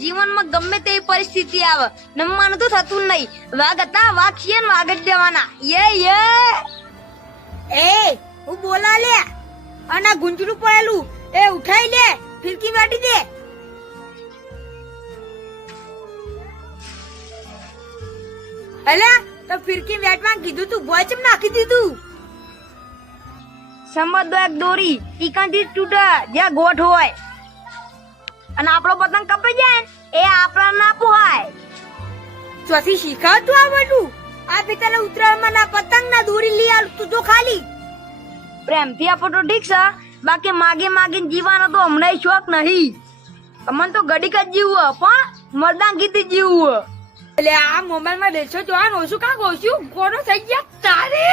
જીવનમાં ગમે તેવી પરિસ્થિતિ આવે નમવાનું તો થતું નહીં. વાઘ હતા વાઘ છીએ ને વાઘ જ દેવાના. હું બોલા લે અને ગુંજરું પડેલું એ ઉઠાઈ લે ફિરકી વાટી દે. અલ્યા તો ફિરકી વેટમાં કીધું તું બોય ચમ નાખી દીધું. સમજ દો એક દોરી ઈકાંથી તૂટે જ્યાં ગોઠ હોય અને આપણો પતંગ કપાઈ જાય એ આપણા ના પોહાય. ચોથી શીખાવતું આવડું આ પિતાને ઉતરાયણમાં ના પતંગ ના દોરી લઈ આલ તું તો ખાલી પ્રેમથી આપો તો ઠીક છે, બાકી માગી માગીને જીવાનો તો હમણાં શોખ નહીં. અમને તો ઘડીક જ જીવવું પણ મરદાંગીથી જીવવું. એટલે આ મોબાઈલ માં દેશો જોવાનું ઓછું કાંક ઓછું કોનો થઈ ગયા તારે